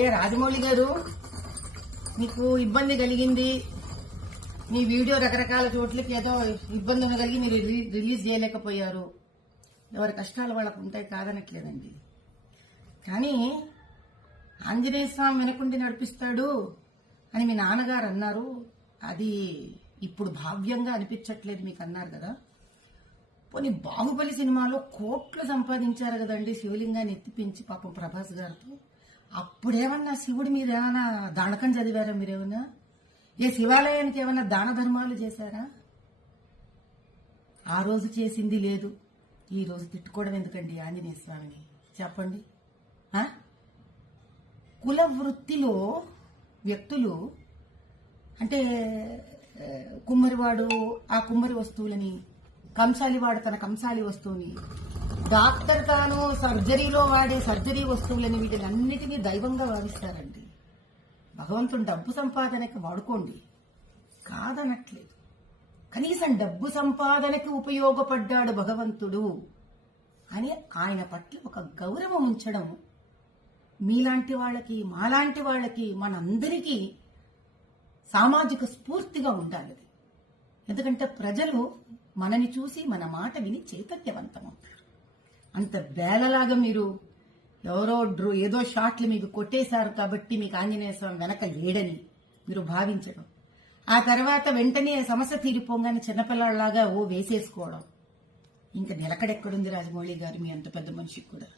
రాజమౌళి గారు, మీకు ఇబ్బంది కలిగింది, మీ వీడియో రకరకాల చోట్లకి ఏదో ఇబ్బంది కలిగి మీరు రిలీజ్ చేయలేకపోయారు. ఎవరి కష్టాలు వాళ్ళకు ఉంటాయి, కాదనట్లేదండి. కానీ ఆంజనేయ స్వామి వెనకుండి నడిపిస్తాడు అని మీ నాన్నగారు అన్నారు. అది ఇప్పుడు భావ్యంగా అనిపించట్లేదు మీకు అన్నారు కదా. పోనీ బాహుబలి సినిమాలో కోట్లు సంపాదించారు కదండి, శివలింగాన్ని ఎత్తిపించి పాపం ప్రభాస్ గారితో. అప్పుడేమన్నా శివుడి మీద ఏమైనా దానకం చదివారా మీరేమన్నా? ఏ శివాలయానికి ఏమన్నా దాన ధర్మాలు చేశారా? ఆ రోజు చేసింది లేదు, ఈ రోజు తిట్టుకోవడం ఎందుకండి ఆంజనేయ స్వామిని చెప్పండి. కుల వృత్తిలో వ్యక్తులు అంటే కుమ్మరివాడు ఆ కుమ్మరి వస్తువులని, కంసాలివాడు తన కంసాలి వస్తువుని, డాక్టర్ తాను సర్జరీలో వాడే సర్జరీ వస్తువులని, వీటినన్నిటినీ దైవంగా భావిస్తారండి. భగవంతుడు డబ్బు సంపాదనకి వాడుకోండి, కాదనట్లేదు. కనీసం డబ్బు సంపాదనకి ఉపయోగపడ్డాడు భగవంతుడు అని ఆయన పట్ల ఒక గౌరవం ఉంచడం మీలాంటి వాళ్ళకి, మాలాంటి వాళ్ళకి, మనందరికీ సామాజిక స్ఫూర్తిగా ఉండాలి. ఎందుకంటే ప్రజలు మనని చూసి మన మాట విని చైతన్యవంతమవుతారు. అంత వేలలాగా మీరు ఎవరో ఏదో షాట్లు మీకు కొట్టేశారు కాబట్టి మీకు ఆంజనేయ స్వామి వెనక లేడని మీరు భావించడం, ఆ తర్వాత వెంటనే సమస్య తీరిపోగానే చిన్నపిల్లలాగా వేసేసుకోవడం, ఇంకా నిలకడెక్కడుంది రాజమౌళి గారు మీ అంత పెద్ద మనిషికి కూడా.